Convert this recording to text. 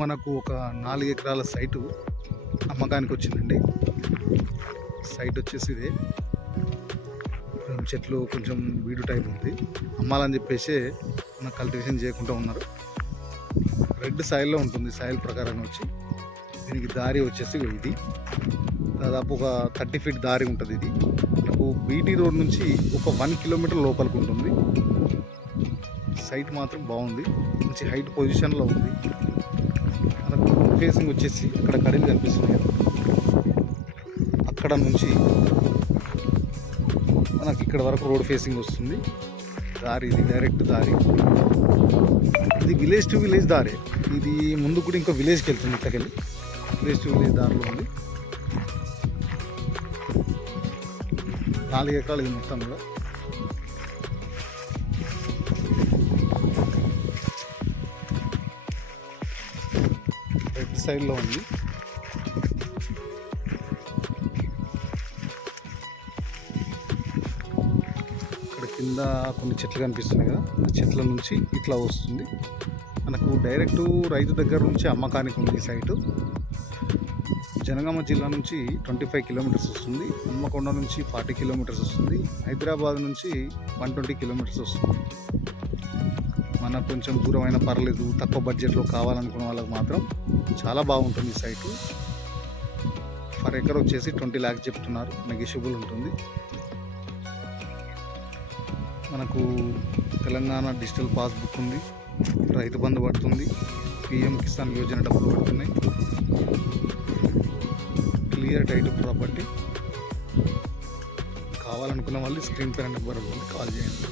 మనకు ఒక 4 ఎకరాల సైటు అమ్మకానికి వచ్చిందండి. సైట్ వచ్చేసి ఇదే. చెట్లు కొంచెం వీడు టైప్ ఉంది. అమ్మాలని చెప్పేసి మన కల్టివేషన్ చేయకుండా ఉన్నారు. రెడ్ సాయిల్లో ఉంటుంది. సాయిల్ ప్రకారం వచ్చి దీనికి దారి వచ్చేసి ఇది దాదాపు ఒక 30 ఫీట్ దారి ఉంటుంది. ఇది మనకు బీటీ రోడ్ నుంచి ఒక 1 కిలోమీటర్ లోపలికి ఉంటుంది. సైట్ మాత్రం బాగుంది. మంచి హైట్ పొజిషన్లో ఉంది. మనకు ఫేసింగ్ వచ్చేసి అక్కడ కడీలు కనిపిస్తున్నాయి. అక్కడ నుంచి మనకి ఇక్కడ వరకు రోడ్ ఫేసింగ్ వస్తుంది. దారి ఇది డైరెక్ట్ దారి. ఇది విలేజ్ టు విలేజ్ దారి. ఇది ముందు కూడా ఇంకో విలేజ్కి వెళ్తుంది. ఇక్కడికి విలేజ్ టు విలేజ్ దారిలో ఉంది. 4 ఎకరాలు ఇది మొత్తం కూడా. రెడ్ సైడ్లో ఉంది. ఇక్కడ కింద కొన్ని చెట్లు కనిపిస్తున్నాయి కదా, ఆ చెట్ల నుంచి ఇట్లా వస్తుంది. మనకు డైరెక్ట్ రైతు దగ్గర నుంచి అమ్మకానికి ఉంది ఈ సైటు. జనగామ జిల్లా నుంచి 25 కిలోమీటర్స్ వస్తుంది. హన్మకొండ నుంచి 40 కిలోమీటర్స్ వస్తుంది. హైదరాబాద్ నుంచి 120 కిలోమీటర్స్ వస్తుంది. మనకు కొంచెం దూరమైన పర్లేదు, తక్కువ బడ్జెట్లో కావాలనుకున్న వాళ్ళకి మాత్రం చాలా బాగుంటుంది ఈ సైటు. పర్ ఎకర్ వచ్చేసి 20 lakhs చెప్తున్నారు. నెగిషియబుల్ ఉంటుంది. మనకు తెలంగాణ డిజిటల్ పాస్బుక్ ఉంది. రైతు బంధు పడుతుంది. PM కిసాన్ యోజన డబ్బులు పడుతున్నాయి. Clear title property. కావాలనుకున్న వాళ్ళు స్క్రీన్ పైన నెంబర్ కాల్ చేయండి.